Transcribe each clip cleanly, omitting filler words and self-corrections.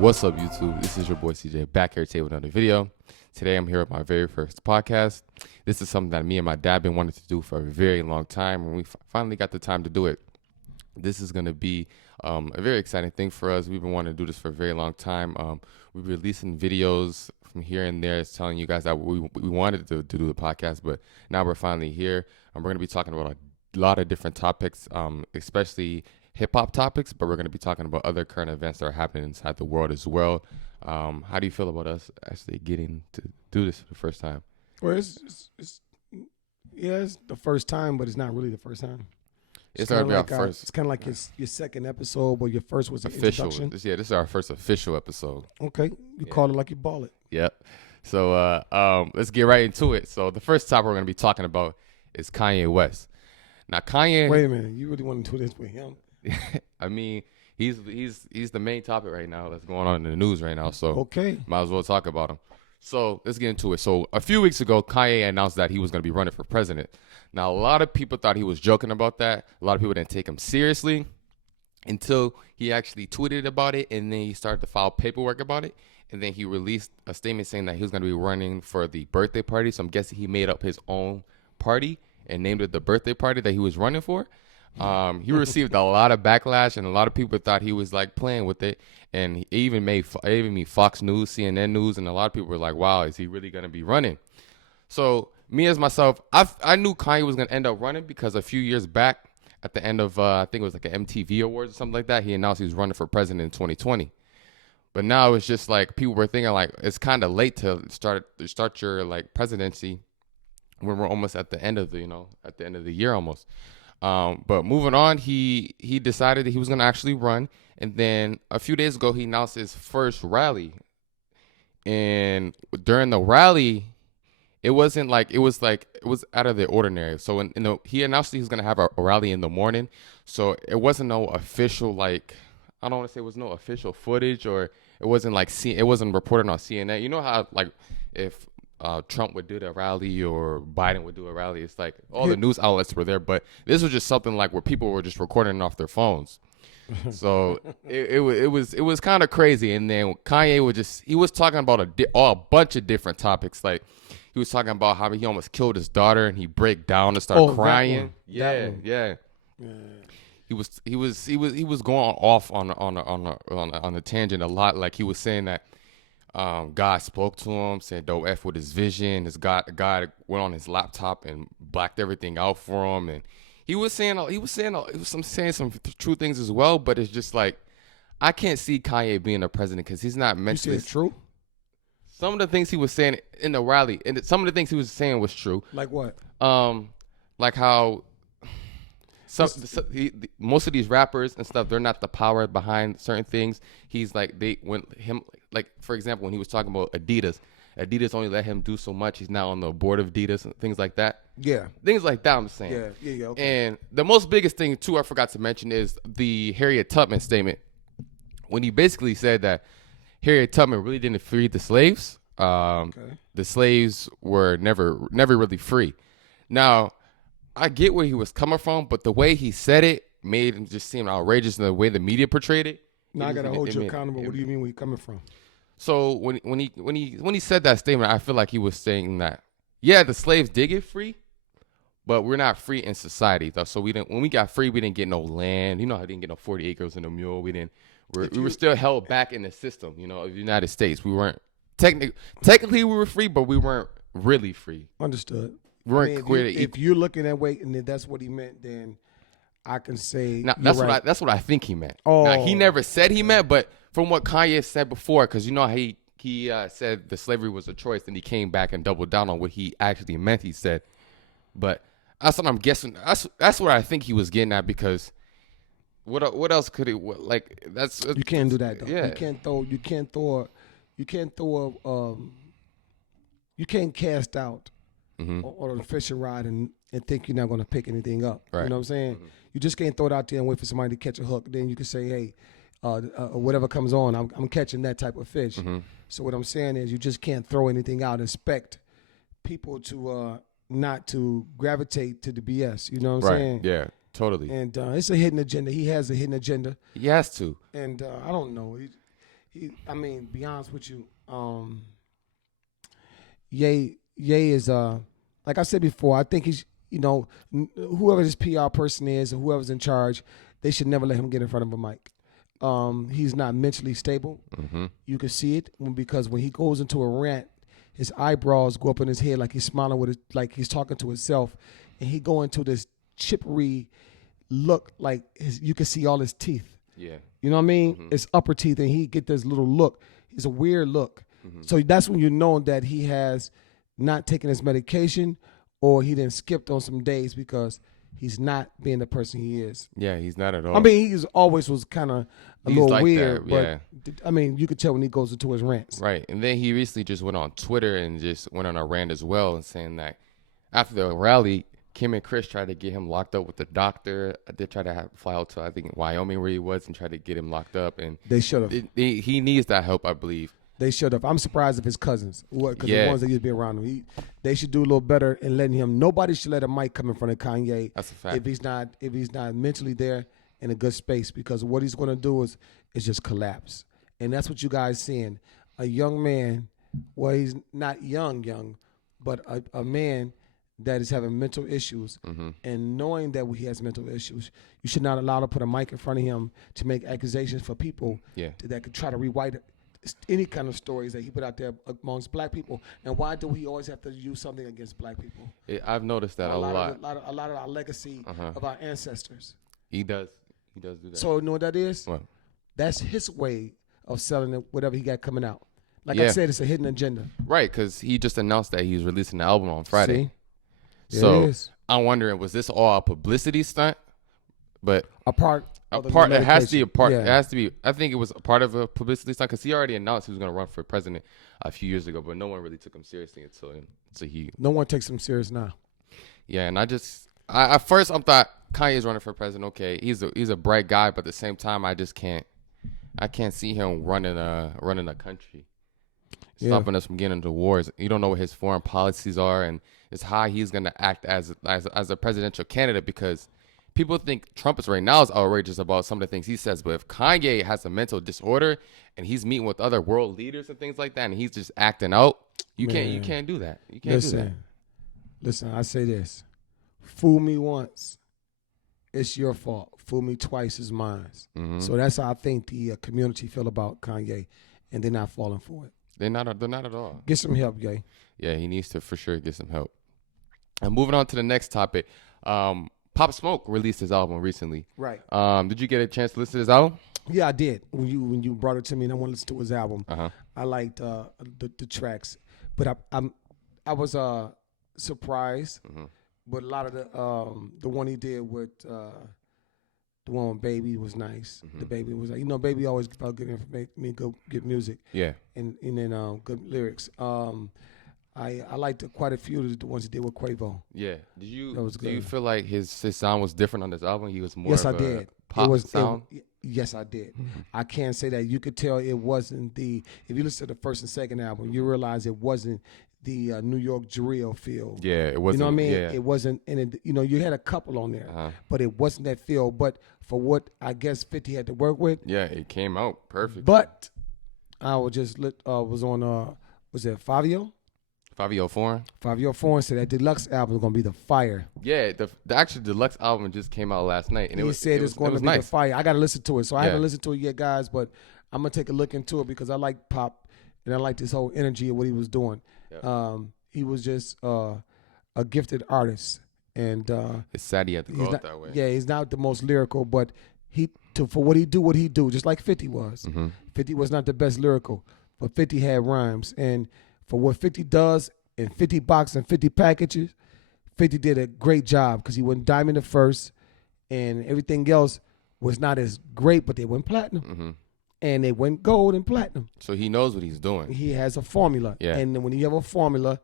What's up, YouTube? This is your boy CJ back here today with another video. Today I'm here with my very first podcast. This is something that me and my dad been wanting to do for a very long time, and we finally got the time to do it. This is going to be a very exciting thing for us. We've been wanting to do this for a very long time. We're releasing videos from here and there, telling you guys that we wanted to do the podcast, but now we're finally here. We're going to be talking about a lot of different topics, especially hip-hop topics, but we're going to be talking about other current events that are happening inside the world as well. How do you feel about us actually getting to do this for the first time? Well, it's the first time, but it's not really the first time. It's going to be like our first. It's kind of like your second episode, but your first was an official. introduction. This is our first official episode. Okay, you call it like you ball it. Yep. So let's get right into it. So the first topic we're going to be talking about is Kanye West. Now, Kanye. Wait a minute, you really want to do this with him? I mean, he's the main topic right now that's going on in the news right now. So okay, might as well talk about him. So let's get into it. So a few weeks ago, Kanye announced that he was going to be running for president. Now, a lot of people thought he was joking about that. A lot of people didn't take him seriously until he actually tweeted about it, and then he started to file paperwork about it. And then he released a statement saying that he was going to be running for the birthday party. So I'm guessing he made up his own party and named it the birthday party that he was running for. He received a lot of backlash, and a lot of people thought he was like playing with it. And he even made Fox News, CNN News, and a lot of people were like, "Wow, is he really going to be running?" So me as myself, I knew Kanye was going to end up running because a few years back, at the end of I think it was like an MTV Awards or something like that, he announced he was running for president in 2020. But now it's just like people were thinking like it's kind of late to start your like presidency when we're almost at the end of the year almost. But moving on, he decided that he was going to actually run. And then a few days ago, he announced his first rally. And during the rally, it was out of the ordinary. So he announced he was going to have a rally in the morning. So it wasn't no official, like, I don't want to say it was no official footage, or it wasn't like, it wasn't reported on CNN. You know how, like, if Trump would do the rally or Biden would do a rally, it's like all the news outlets were there, but this was just something like where people were just recording off their phones. So it was kind of crazy. And then Kanye he was talking about a bunch of different topics. Like he was talking about how he almost killed his daughter, and he break down and start crying. Yeah. He was going off on a tangent a lot. Like he was saying that God spoke to him, said don't F with his vision. God went on his laptop and blacked everything out for him, and he was saying some true things as well. But it's just like I can't see Kanye being a president because he's not mentally. You said true? Some of the things he was saying in the rally, and some of the things he was saying was true. Like what? Like how most of these rappers and stuff, they're not the power behind certain things. He's like for example, when he was talking about Adidas only let him do so much. He's now on the board of Adidas and things like that. Yeah, things like that. I'm saying. Yeah. Okay. And the most biggest thing too, I forgot to mention, is the Harriet Tubman statement, when he basically said that Harriet Tubman really didn't free the slaves. The slaves were never really free. Now, I get where he was coming from, but the way he said it made it just seem outrageous in the way the media portrayed it. Now I gotta hold you accountable. What do you mean where you coming from? So when he said that statement, I feel like he was saying that, yeah, the slaves did get free, but we're not free in society though. So when we got free, we didn't get no land. You know, I didn't get no 40 acres and a mule. We were still held back in the system, of the United States. We weren't technically we were free, but we weren't really free. Understood. We weren't if you're looking at way and that's what he meant, then I can say that's what I think he meant. Oh, now, he never said he meant, but from what Kanye said before, because he said the slavery was a choice, and he came back and doubled down on what he actually meant. He said, but that's what I'm guessing. That's what I think he was getting at, because what else could it like? That's you can't do that though. Yeah. You can't cast out on a fishing rod and think you're not going to pick anything up. Right. You know what I'm saying? Mm-hmm. You just can't throw it out there and wait for somebody to catch a hook. Then you can say, hey, whatever comes on, I'm catching that type of fish. Mm-hmm. So what I'm saying is you just can't throw anything out and expect people to not to gravitate to the BS. You know what I'm saying? Yeah, totally. And it's a hidden agenda. He has a hidden agenda. He has to. And I don't know. I mean, be honest with you, Ye is like I said before. I think he's whoever this PR person is or whoever's in charge, they should never let him get in front of a mic. He's not mentally stable. Mm-hmm. You can see it because when he goes into a rant, his eyebrows go up in his head like he's smiling like he's talking to himself, and he go into this chippery look like you can see all his teeth. Yeah. You know what I mean? Mm-hmm. His upper teeth, and he get this little look. It's a weird look. Mm-hmm. So that's when you know that he has not taken his medication or he didn't skipped on some days because he's not being the person he is. Yeah, he's not at all. I mean, he always was kind of a little like weird, that, yeah. but I mean, you could tell when he goes into his rants. Right. And then he recently just went on Twitter and just went on a rant as well and saying that after the rally, Kim and Chris tried to get him locked up with the doctor. They tried to fly out to, I think, Wyoming where he was and tried to get him locked up. And they should have. He needs that help, I believe. They should have. I'm surprised if his cousins, because Yeah. the ones that used to be around him, they should do a little better in letting him. Nobody should let a mic come in front of Kanye That's a fact. if he's not mentally there in a good space, because what he's going to do is just collapse, and that's what you guys seeing. A young man, well, he's not young, but a man that is having mental issues, Mm-hmm. and knowing that he has mental issues, you should not allow to put a mic in front of him to make accusations for people that could try to rewrite any kind of stories that he put out there amongst black people. And why do we always have to use something against black people? I've noticed that a lot. A lot of our legacy of our ancestors. He does do that. So you know what that is? What? That's his way of selling it, whatever he got coming out. Like Yeah. I said, it's a hidden agenda. Right, because he just announced that he's releasing the album on Friday. See? So There it is. I'm wondering, was this all a publicity stunt? But A part. it has to be a part. Yeah. It has to be. I think it was a part of a publicity stunt because he already announced he was going to run for president a few years ago, but no one really took him seriously until he. No one takes him serious now. Yeah, and at first I thought Kanye's running for president. Okay, he's a bright guy, but at the same time, I can't see him running a country, stopping us from getting into wars. You don't know what his foreign policies are, and it's how he's going to act as a presidential candidate because. People think Trump is right now is outrageous about some of the things he says, but if Kanye has a mental disorder and he's meeting with other world leaders and things like that, and he's just acting out, you can't do that. You can't do that. Listen, I say this: fool me once, it's your fault. Fool me twice is mine. Mm-hmm. So that's how I think the community feel about Kanye, and they're not falling for it. They're not at all. Get some help, Ye. Yeah, he needs to for sure get some help. And moving on to the next topic. Pop Smoke released his album recently. Right. Did you get a chance to listen to his album? Yeah, I did. When you brought it to me and I want to listen to his album, I liked the tracks, but I was surprised. Mm-hmm. But a lot of the one he did with the one with Baby was nice. Mm-hmm. The Baby was like, Baby always felt good me good music. Yeah. And then good lyrics. I liked quite a few of the ones he did with Quavo. Yeah. Do you feel like his sound was different on this album? He was more yes, of I did. A pop sound? Yes, I did. Mm-hmm. I can't say that. You could tell it wasn't if you listen to the first and second album, you realize it wasn't the New York drill feel. Yeah, it wasn't. You know what I mean? Yeah. It wasn't, and you had a couple on there, but it wasn't that feel. But for what I guess 50 had to work with. Yeah, it came out perfect. But I was just was on, was it Fabio? Fabio Foreign said that deluxe album is gonna be the fire. Yeah, the actual deluxe album just came out last night, and he said it's going to be nice. The fire. I got to listen to it, so I haven't listened to it yet, guys. But I'm gonna take a look into it because I like pop and I like this whole energy of what he was doing. Yeah. He was just a gifted artist, and it's sad he had to go out that way. Yeah, he's not the most lyrical, but for what he do, just like 50 was. Mm-hmm. 50 was not the best lyrical, but 50 had rhymes, and for what 50 does in 50 boxes and 50 packages, 50 did a great job because he went diamond at first, and everything else was not as great, but they went platinum. Mm-hmm. And they went gold and platinum. So he knows what he's doing. He has a formula. Yeah. And when you have a formula,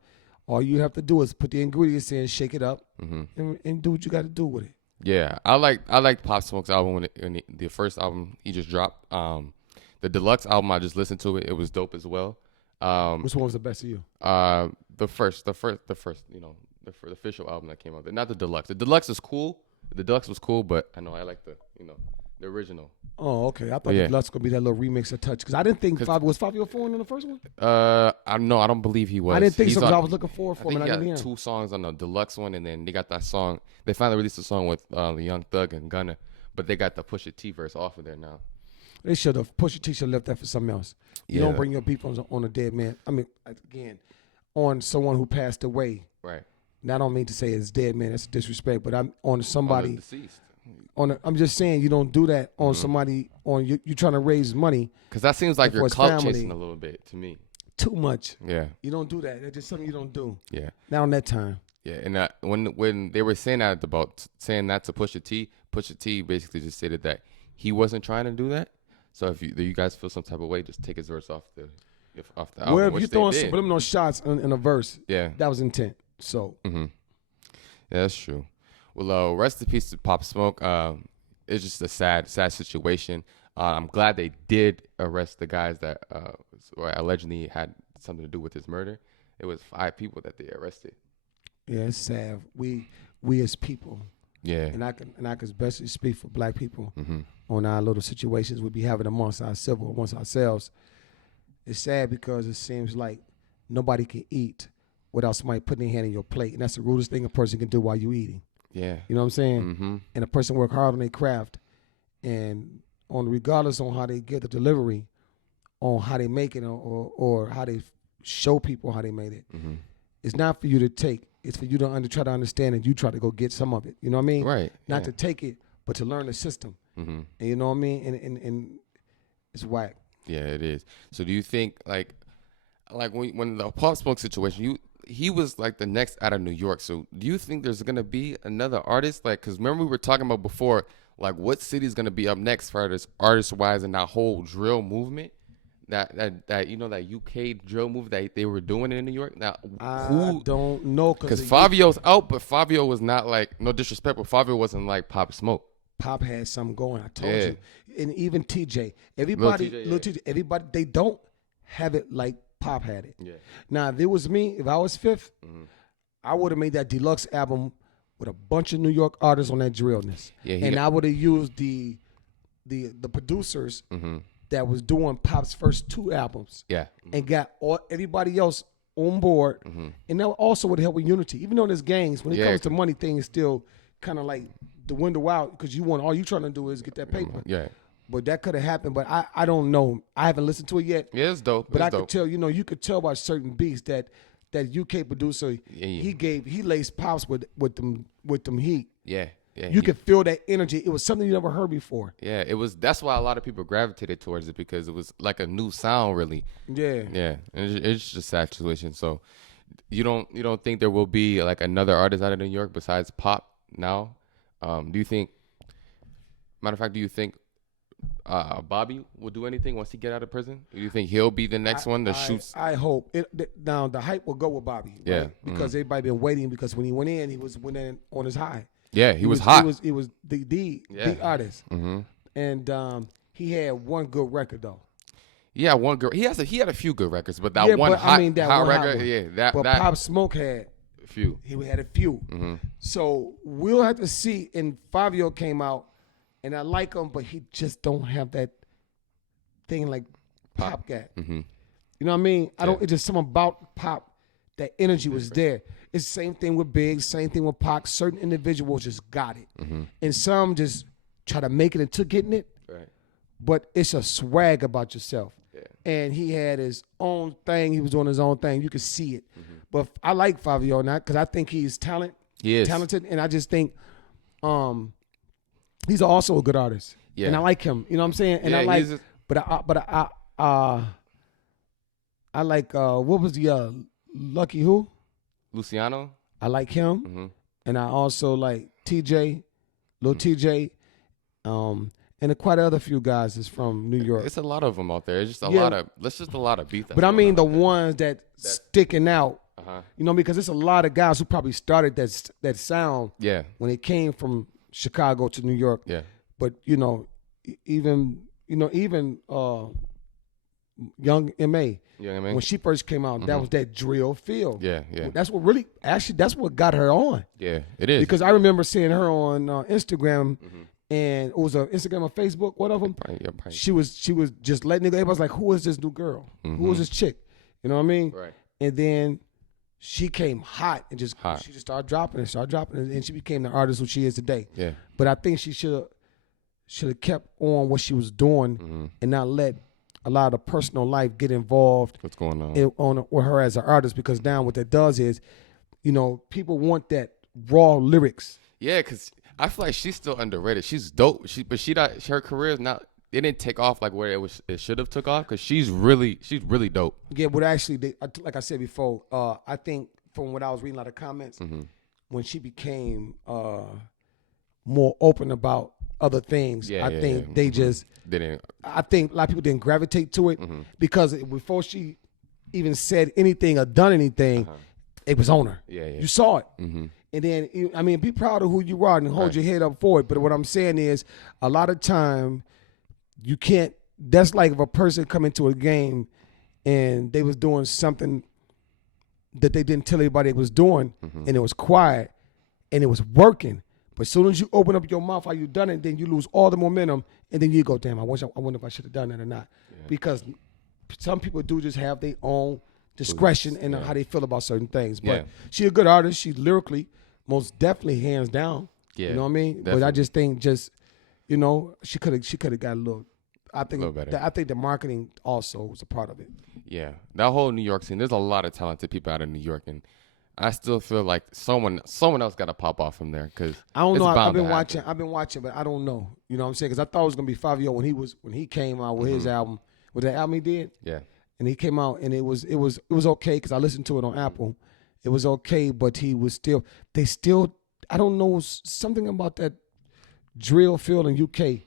all you have to do is put the ingredients in, shake it up, and do what you got to do with it. Yeah, I like Pop Smoke's album when the first album he just dropped. The deluxe album I just listened to it. It was dope as well. Which one was the best of you? The first, the official album that came out. Not the deluxe. The deluxe is cool. The deluxe was cool, but I know I like the the original. Oh, okay. I thought Yeah. the Deluxe gonna be that little remix of Touch because I didn't think was Fabio foreign in the first one. I don't believe he was. I didn't think so because on, I was looking forward for him. I And I think didn't he hear got him. 2 songs on the deluxe one, and then they got that song. They finally released a song with the Young Thug and Gunna, but they got the Pusha T verse off of there now. They should have. Pusha T should have left that for something else. You don't bring your beef on a dead man. I mean, again, on someone who passed away. Right. Now, I don't mean to say it's dead man. That's disrespect. But I'm on somebody. On the deceased. I'm just saying you don't do that on somebody. You trying to raise money. Because that seems like you're clout chasing a little bit to me. Too much. Yeah. You don't do that. That's just something you don't do. Yeah. Not on that time. Yeah, and when they were saying that to Pusha T basically just stated that he wasn't trying to do that. So if you guys feel some type of way, just take his verse off the album. Well, if you're throwing subliminal shots in a verse, yeah, that was intent. So, yeah, that's true. Well, rest in peace to Pop Smoke. It's just a sad situation. I'm glad they did arrest the guys that allegedly had something to do with his murder. It was 5 people that they arrested. Yeah, it's sad. We as people. Yeah. And I can especially speak for black people on our little situations we be having amongst ourselves. It's sad because it seems like nobody can eat without somebody putting their hand in your plate. And that's the rudest thing a person can do while you eating. Yeah. You know what I'm saying? Mm-hmm. And a person work hard on their craft and regardless on how they get the delivery, on how they make it or how they show people how they made it. Mm-hmm. It's not for you to take. It's for you to try to understand and you try to go get some of it. You know what I mean? Right. Not to take it, but to learn the system. Mm-hmm. And you know what I mean? And it's whack. Yeah, it is. So do you think like when the Pop Smoke situation, he was like the next out of New York. So do you think there's gonna be another artist? Like, cause remember we were talking about before, like what city's gonna be up next for artist wise in that whole drill movement? That that UK drill move that they were doing in New York. Now I don't know because Fabio's out, but Fabio was not like, no disrespect, but Fabio wasn't like Pop Smoke. Pop had something going. I told you, and even TJ, everybody, Lil TJ, everybody, they don't have it like Pop had it. Yeah. Now if it was me, if I was fifth, I would have made that deluxe album with a bunch of New York artists on that drillness. Yeah, and I would have used the producers. That was doing Pop's first 2 albums, and got everybody else on board, and that also would help with unity. Even though there's gangs, when it comes to money, thing is still kind of like the window out because all you trying to do is get that paper. Yeah, but that could have happened. But I don't know. I haven't listened to it yet. Yeah, it's dope. But could tell. You could tell by certain beats that UK producer he laced Pops with them heat. Yeah. Yeah, you could feel that energy. It was something you never heard before. Yeah, it was. That's why a lot of people gravitated towards it because it was like a new sound, really. Yeah, yeah. It's just a sad situation. So, you don't think there will be like another artist out of New York besides Pop now? Do you think? Matter of fact, do you think Bobby will do anything once he get out of prison? Do you think he'll be the next one that shoots? I hope. Now the hype will go with Bobby. Right? Yeah, because everybody been waiting because when he went in on his high. Yeah, he was hot. He was the artist, and he had one good record though. Yeah, one good. He had a few good records, but that one hot record, But Pop Smoke had a few. He had a few. So we'll have to see. And Fabio came out, and I like him, but he just don't have that thing like Pop got. You know what I mean? It's just something about Pop. That energy was there. It's the same thing with Big, same thing with Pac. Certain individuals just got it. And some just try to make it into getting it. Right. But it's a swag about yourself. Yeah. And he had his own thing. He was doing his own thing. You could see it. But I like Fabio now because I think he's talented. He is. Talented. And I just think he's also a good artist. Yeah. And I like him. You know what I'm saying? And I like, I like, what was the, Lucky who? Luciano. I like him. And I also like TJ, Lil TJ, and quite other few guys is from New York. It's a lot of them out there. It's just a lot of beef. But I mean the ones that sticking out, because it's a lot of guys who probably started that sound when it came from Chicago to New York. Yeah. But even Young M.A., when she first came out, that was that drill feel. Yeah. That's what got her on. Yeah, it is. Because I remember seeing her on Instagram, and it was a Instagram or Facebook, one of them. Probably. She was just letting it go. Everybody's like, who is this new girl? Who is this chick? You know what I mean? Right. And then she came hot and she just started dropping it, and she became the artist who she is today. Yeah. But I think she should have kept on what she was doing and not let a lot of personal life get involved. What's going on? With her as an artist, because now what that does is, people want that raw lyrics. Yeah, because I feel like she's still underrated. She's dope. Her career is not. It didn't take off like where it should have took off, because she's really dope. Yeah, but actually, like I said before, I think from what I was reading a lot of comments, when she became more open about other things, I think they just didn't. I think a lot of people didn't gravitate to it because before she even said anything or done anything, it was on her. Yeah. You saw it. And then, be proud of who you are and hold your head up for it. But what I'm saying is, a lot of time, you can't. That's like if a person come into a game and they was doing something that they didn't tell anybody they was doing, and it was quiet, and it was working. But as soon as you open up your mouth, how you done it, then you lose all the momentum, and then you go, damn, I wonder if I should have done that or not. Yeah. Because some people do just have their own discretion in how they feel about certain things. But she's a good artist. She's lyrically, most definitely, hands down. Yeah, you know what I mean? Definitely. But I just think she could have got a little. I think the marketing also was a part of it. Yeah, that whole New York scene. There's a lot of talented people out of New York, and I still feel like someone else got to pop off from there, because I don't know. I've been watching, but I don't know. You know what I'm saying? Because I thought it was gonna be Fabio when he came out with his album, with the album he did. Yeah. And he came out, and it was okay, because I listened to it on Apple. It was okay, but he was still. I don't know, something about that drill field in UK.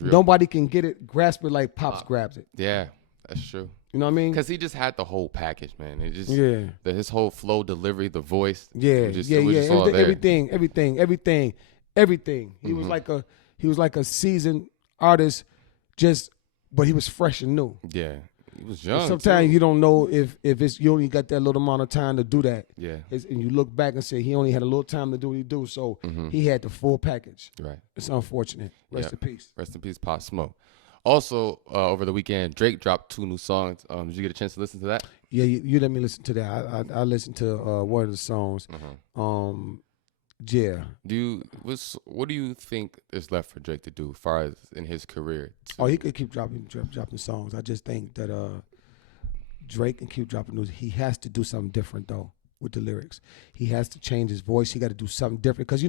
Nobody can grasp it like Pops grabs it. Yeah, that's true. You know what I mean? Because he just had the whole package, man. It just his whole flow, delivery, the voice. Everything. He was like a seasoned artist, but he was fresh and new. Yeah, he was young. Sometimes you don't know if it's you only got that little amount of time to do that. Yeah, and you look back and say he only had a little time to do what he do, so he had the full package. Right. It's unfortunate. Rest in peace. Rest in peace, Pop Smoke. Also, over the weekend, Drake dropped 2 new songs. Did you get a chance to listen to that? Yeah, you let me listen to that. I listened to one of the songs. Yeah. What do you think is left for Drake to do as far as in his career? He could keep dropping songs. I just think that Drake can keep dropping news. He has to do something different though with the lyrics. He has to change his voice. He got to do something different, because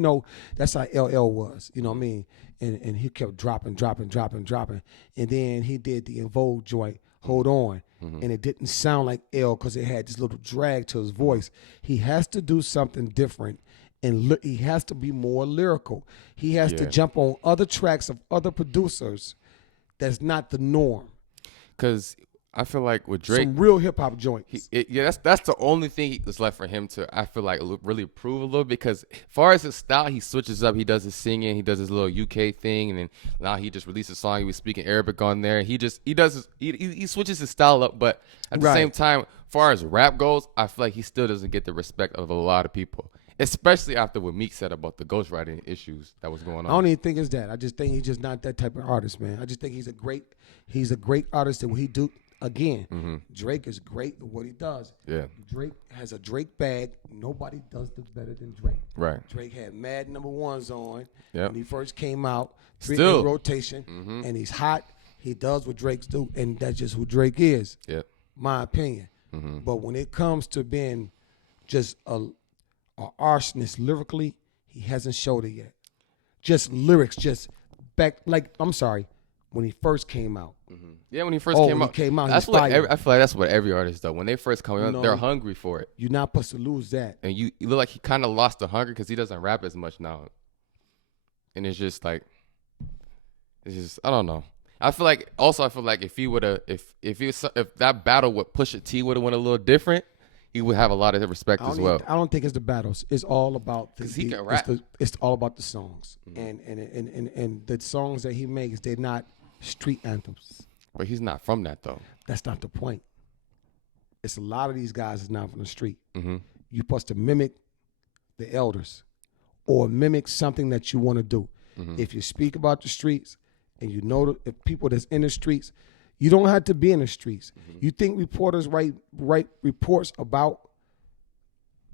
that's how LL was. You know what I mean? And he kept dropping, and then he did the In Vogue joint, Hold On, and it didn't sound like L because it had this little drag to his voice. He has to do something different. And he has to be more lyrical. He has to jump on other tracks of other producers. That's not the norm. Because I feel like with Drake, some real hip hop joints. That's the only thing that's left for him to, I feel like, really prove a little. Because as far as his style, he switches up. He does his singing. He does his little UK thing, and then now he just released a song. He was speaking Arabic on there. He switches his style up. But at the same time, as far as rap goes, I feel like he still doesn't get the respect of a lot of people. Especially after what Meek said about the ghostwriting issues that was going on. I don't even think it's that. I just think he's just not that type of artist, man. I just think he's a great artist at what he do. Again, Drake is great at what he does. Yeah. Drake has a Drake bag. Nobody does this better than Drake. Right. Drake had mad number ones on when he first came out. Still. In rotation. And he's hot. He does what Drake's do. And that's just who Drake is. Yep. My opinion. But when it comes to being just a arsonist lyrically, he hasn't showed it yet. Just lyrics, when he first came out. Yeah, when he first came out. That's what I feel like that's what every artist does. When they first come out, they're hungry for it. You're not supposed to lose that. And you look like he kind of lost the hunger because he doesn't rap as much now. And it's just like, I don't know. I feel like if he would have, if that battle with Pusha T would have went a little different, he would have a lot of respect as well. I don't think it's the battles. It's all about he can rap. It's all about the songs, and the songs that he makes, they're not street anthems. But he's not from that though. That's not the point. It's a lot of these guys is not from the street. You're supposed to mimic the elders, or mimic something that you want to do. If you speak about the streets and you know if people that's in the streets, you don't have to be in the streets. You think reporters write reports about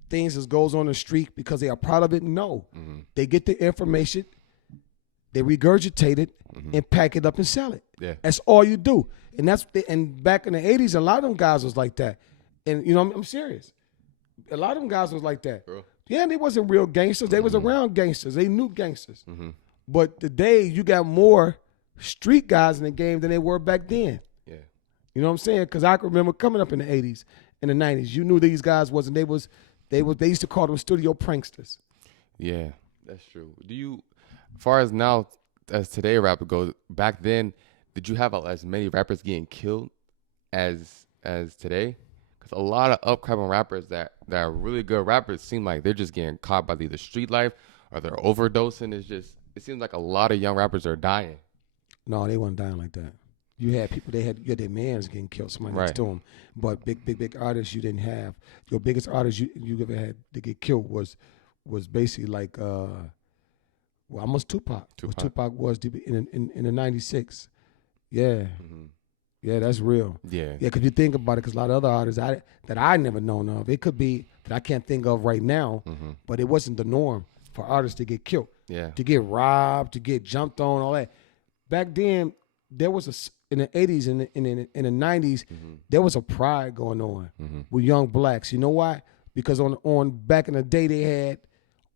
things that goes on the street because they are proud of it? No. They get the information, they regurgitate it, and pack it up and sell it. Yeah. That's all you do. And back in the 80s, a lot of them guys was like that. And, you know, I'm serious. A lot of them guys was like that. Bro. Yeah, they wasn't real gangsters. They was around gangsters. They knew gangsters. But today, you got more street guys in the game than they were back then. Yeah. You know what I'm saying? Because I can remember coming up in the 80s and the 90s. You knew these guys wasn't. They used to call them studio pranksters. Yeah, that's true. As far as now, as today rapper goes, back then, did you have as many rappers getting killed as today? Because a lot of upcoming rappers that are really good rappers seem like they're just getting caught by either street life or they're overdosing. It seems like a lot of young rappers are dying. No, they weren't dying like that. You had people. You had their mans getting killed. Somebody next to them. But big artists you didn't have. Your biggest artist you ever had to get killed was basically like almost Tupac. Tupac was in the '96. Yeah. Yeah, that's real. Yeah. Yeah, because you think about it, because a lot of other artists that I never known of, it could be that I can't think of right now, but it wasn't the norm for artists to get killed. Yeah. To get robbed, to get jumped on, all that. Back then, there was in the 80s and in the 90s, there was a pride going on with young blacks. You know why? Because on back in the day, they had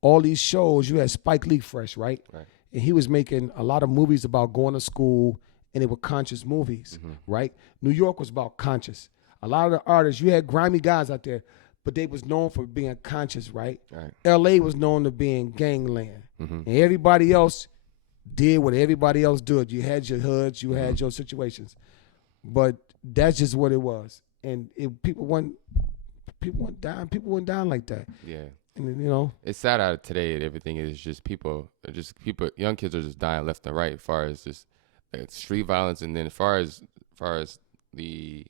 all these shows. You had Spike Lee Fresh, right? And he was making a lot of movies about going to school, and they were conscious movies, right? New York was about conscious. A lot of the artists, you had grimy guys out there, but they was known for being conscious, right? L.A. was known to being gangland. And everybody else did what everybody else did. You had your hoods, you had your situations. But that's just what it was. And people weren't dying like that. Yeah. And you know, it's sad out today. Everything is just people. Young kids are just dying left and right. As far as just street violence, and then as far as the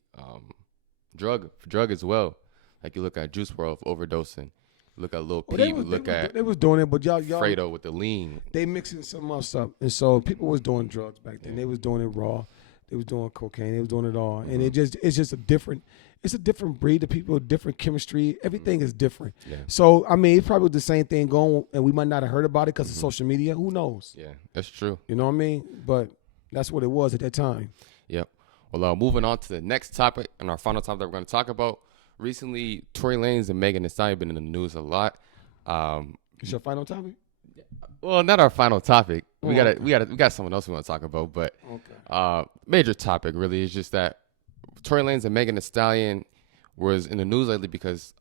drug as well. Like you look at Juice WRLD overdosing. Look at Lil Peep. They was doing it, but y'all Fredo with the lean. They mixing something else up, and so people was doing drugs back then. They was doing it raw. They was doing cocaine. They was doing it all, and it's just a different. It's a different breed of people, different chemistry. Everything is different. Yeah. So I mean, it's probably the same thing going, and we might not have heard about it because of social media. Who knows? Yeah, that's true. You know what I mean? But that's what it was at that time. Yep. Well, moving on to the next topic and our final topic that we're going to talk about. Recently, Tory Lanez and Megan Thee Stallion have been in the news a lot. It's your final topic? Well, not our final topic. We got someone else we want to talk about, but major topic really is just that Tory Lanez and Megan Thee Stallion was in the news lately because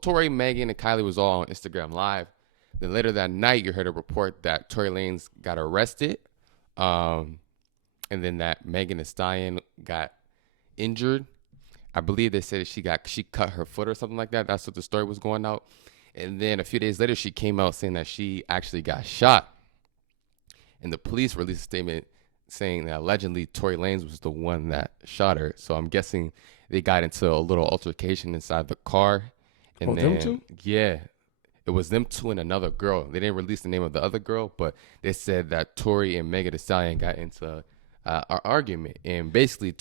Tory, Megan, and Kylie was all on Instagram Live. Then later that night, you heard a report that Tory Lanez got arrested, and then that Megan Thee Stallion got injured. I believe they said she cut her foot or something like that. That's what the story was going out. And then a few days later, she came out saying that she actually got shot. And the police released a statement saying that allegedly Tory Lanez was the one that shot her. So I'm guessing they got into a little altercation inside the car. And then, them two? Yeah. It was them two and another girl. They didn't release the name of the other girl, but they said that Tory and Megan Thee Stallion got into an argument. And basically,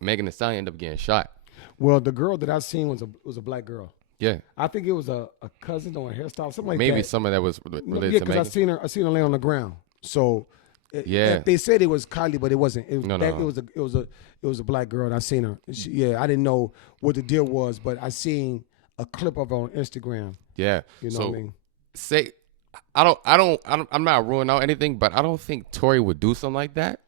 Megan Thee Stallion ended up getting shot. Well, the girl that I seen was a black girl. Yeah, I think it was a cousin or a hairstyle, something like that. Maybe some of that was related to Megan. Yeah, because I seen her lay on the ground. So they said it was Kylie, but it wasn't. It was a black girl, and I seen her. I didn't know what the deal was, but I seen a clip of her on Instagram. Yeah, you know what I mean. I'm not ruling out anything, but I don't think Tory would do something like that.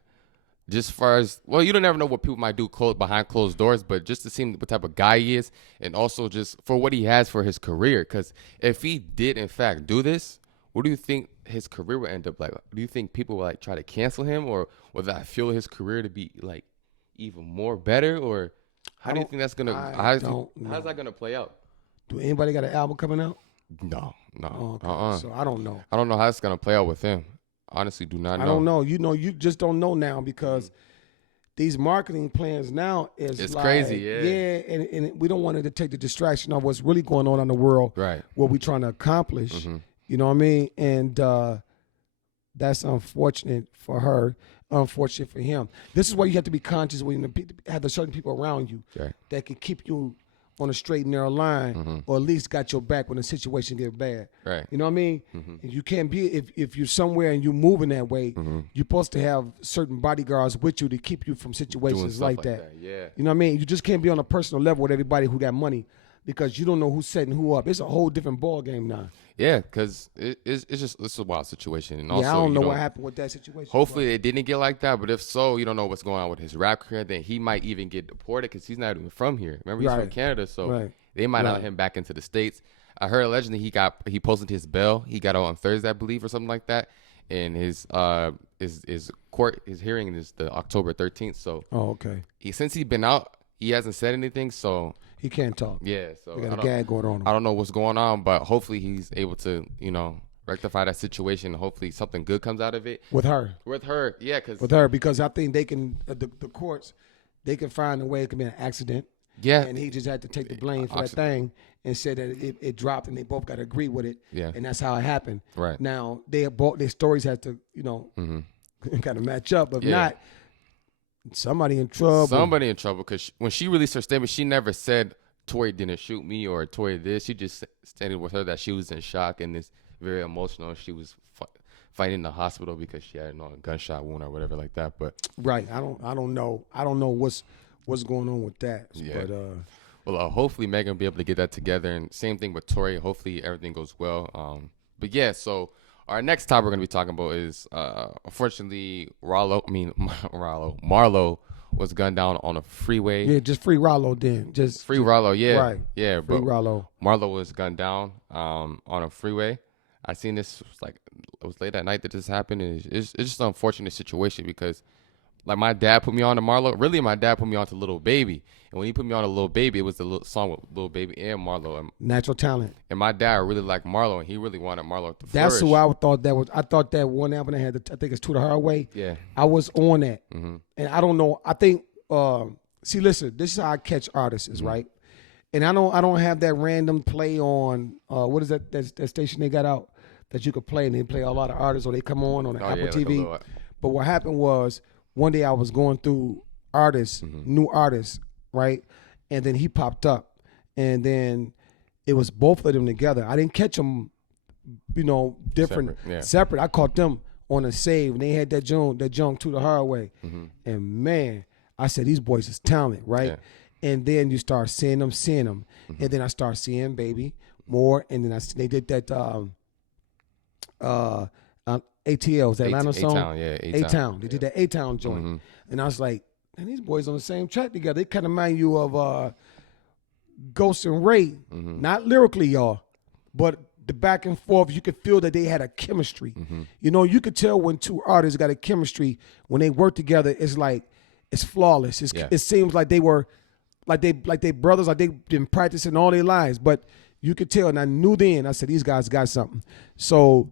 Just far as, well, you don't never know what people might do behind closed doors, but just to see what type of guy he is, and also just for what he has for his career. Because if he did, in fact, do this, what do you think his career would end up like? Do you think people will try to cancel him, or will that fuel his career to be even more better? Or how do you think that's gonna? How's that gonna play out? Do anybody got an album coming out? No. Okay. So I don't know. I don't know how it's gonna play out with him. Honestly, do not know. I don't know. You just don't know now because these marketing plans now it's crazy. Yeah, and we don't want it to take the distraction of what's really going on in the world. Right. What we're trying to accomplish. You know what I mean? And That's unfortunate for her, unfortunate for him. This is why you have to be conscious when you have the certain people around you Right. that can keep you on a straight and narrow line, or at least got your back when the situation get bad. Right. You know what I mean? And you can't be if you're somewhere and you're moving that way. You're supposed to have certain bodyguards with you to keep you from situations stuff like that. Yeah. You know what I mean? You just can't be on a personal level with everybody who got money because you don't know who's setting who up. It's a whole different ball game now. Yeah, because it's a wild situation, and also I don't know what happened with that situation. Hopefully it didn't get like that, but if so, you don't know what's going on with his rap career. Then he might even get deported because he's not even from here. Remember, he's from Canada, so they might not let him back into the States. I heard allegedly he posted his bail. He got out on Thursday, I believe, or something like that. And his hearing is the October 13th. So okay. Since he's been out, he hasn't said anything, so he can't talk. Yeah, so we got a gag going on. I don't know what's going on, but hopefully he's able to, rectify that situation. Hopefully something good comes out of it. With her, yeah, because I think they can the courts, they can find a way. It can be an accident. Yeah, and he just had to take the blame for that thing and said that it dropped, and they both got to agree with it. Yeah, and that's how it happened. Right now, their stories have to kind of match up. If not, somebody in trouble. Because when she released her statement, she never said Tory didn't shoot me or Tory this. She just stated with her that she was in shock and it's very emotional. She was fighting in the hospital because she had a gunshot wound or whatever like that. But right, I don't know what's going on with that. Yeah. But well, hopefully Megan will be able to get that together. And same thing with Tory. Hopefully everything goes well. But yeah, so our next topic we're going to be talking about is, unfortunately, Marlo was gunned down on a freeway. Yeah, just free Rollo then. Just free Rollo, yeah. Right. Yeah, free Rollo. Marlo was gunned down on a freeway. I seen this, it was late at night that this happened. And it's just an unfortunate situation because, my dad put me on to Marlo. Really, my dad put me on to Little Baby. And when he put me on to Little Baby, it was the song with Little Baby and Marlo. Natural talent. And my dad really liked Marlo, and he really wanted Marlo to flourish. That's who I thought that was. I thought that one album that had, I think it's To the Hard Way. Yeah. I was on that. And I don't know. I think, see, listen, this is how I catch artists, right? And I don't have that random play on, what is that station they got out that you could play, and they play a lot of artists, or they come on Apple TV. But what happened was, one day I was going through artists, new artists, right? And then he popped up. And then it was both of them together. I didn't catch them, different, separate. I caught them on a save. And they had that junk To the Hard Way. And man, I said, these boys is talent, right? Yeah. And then you start seeing them. And then I start seeing Baby more. And then they did that ATL, was that Atlanta song? A-Town, yeah. A-Town. They did that A-Town joint. And I was like, man, these boys on the same track together. They kind of remind you of Ghost and Ray. Not lyrically, y'all, but the back and forth, you could feel that they had a chemistry. You could tell when two artists got a chemistry, when they work together, it's flawless. It seems like they were, like they brothers, like they've been practicing all their lives. But you could tell, and I knew then, I said, these guys got something. So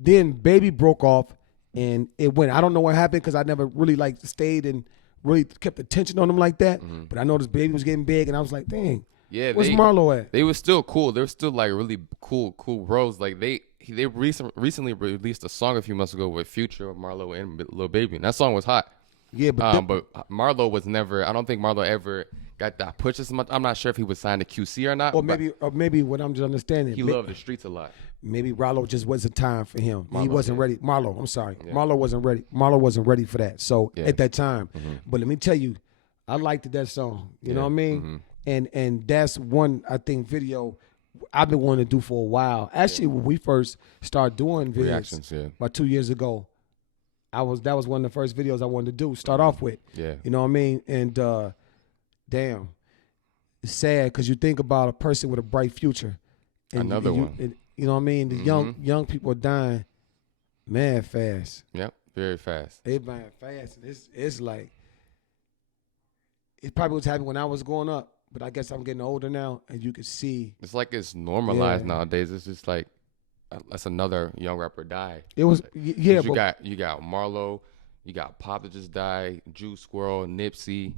then Baby broke off, and it went. I don't know what happened because I never really stayed and really kept attention on them like that. But I noticed Baby was getting big, and I was like, dang, where's Marlo at? They were still cool. They were still really cool bros. They recently released a song a few months ago with Future, Marlo, and Lil Baby, and that song was hot. Yeah, but Marlo was never. I don't think Marlo ever got that push as much. I'm not sure if he was signed to QC or not. Or maybe what I'm just understanding. He loved the streets a lot. Maybe Rollo just wasn't time for him. He wasn't ready. Marlo, I'm sorry. Yeah. Marlo wasn't ready. Marlo wasn't ready for that. So at that time. But let me tell you, I liked that song. You know what I mean? And that's one, I think, video I've been wanting to do for a while. Actually, when we first started doing videos reactions, about 2 years ago, that was one of the first videos I wanted to do, start off with. Yeah. You know what I mean? And damn, it's sad because you think about a person with a bright future. And Another one. You know what I mean? The young people are dying mad fast. Yep, very fast. They dying fast. It's like, it probably was happening when I was growing up, but I guess I'm getting older now, and you can see. It's like it's normalized nowadays. It's just like, that's another young rapper die. It was, yeah. But you got Marlo, you got Pop that just died, Juice Squirrel, Nipsey,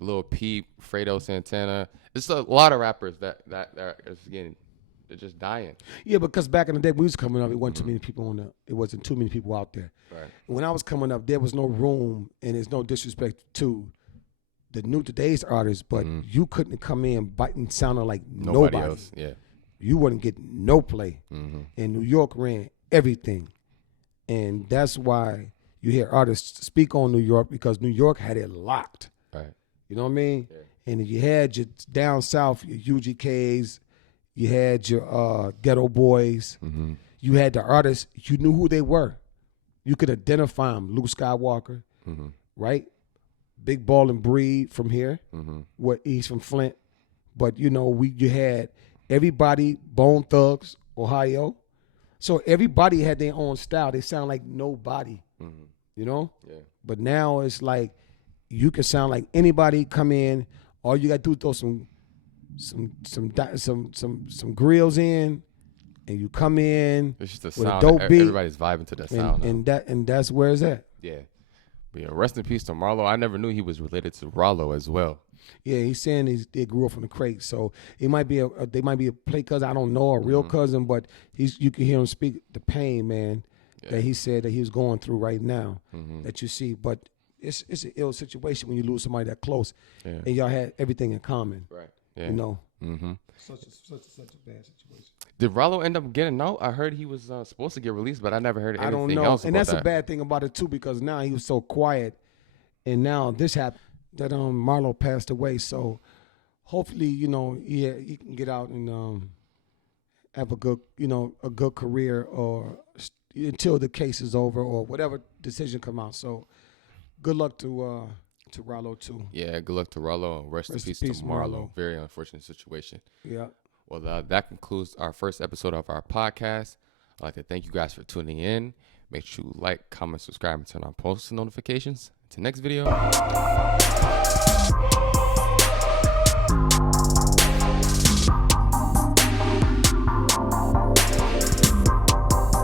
Lil Peep, Fredo Santana. It's a lot of rappers that are getting They're just dying. Yeah, because back in the day when we was coming up, it wasn't too many people it wasn't too many people out there. Right. When I was coming up, there was no room, and there's no disrespect to today's artists, but you couldn't come in biting sounding like nobody else. Yeah. You wouldn't get no play. And New York ran everything. And that's why you hear artists speak on New York, because New York had it locked. Right. You know what I mean? Yeah. And you had your down south, your UGKs, you had your Ghetto Boys, you had the artists, you knew who they were. You could identify them. Luke Skywalker, right? Big Ball and Breed from here, what he's from Flint. But you know, you had everybody, Bone Thugs, Ohio. So everybody had their own style. They sound like nobody, you know? Yeah. But now it's like you can sound like anybody, come in, all you got to do is throw some grills in, and you come in It's just a with sound. a dope beat. Everybody's vibing to that sound. And that's where it's at. Yeah. But yeah, rest in peace to Marlo. I never knew he was related to Rollo as well. Yeah, he's saying they grew up from the crate, so it might be they might be a play cousin. I don't know, a real cousin, but you can hear him speak the pain, man, that he said that he was going through right now. That you see, but it's an ill situation when you lose somebody that close, and y'all had everything in common. Right. Yeah. You know. Such a bad situation. Did Rollo end up getting out? I heard he was supposed to get released, but I never heard anything else about that. I don't know, and that's a bad thing about it too, because now he was so quiet, and now this happened. That Marlo passed away, so hopefully, you know, he can get out and have a good career, or until the case is over, or whatever decision come out. So good luck to Rollo too. Yeah, good luck to Rollo, and rest in peace to Marlo. Very unfortunate situation. Yeah. Well, that concludes our first episode of our podcast. I'd like to thank you guys for tuning in. Make sure you like, comment, subscribe, and turn on post notifications. Until next video.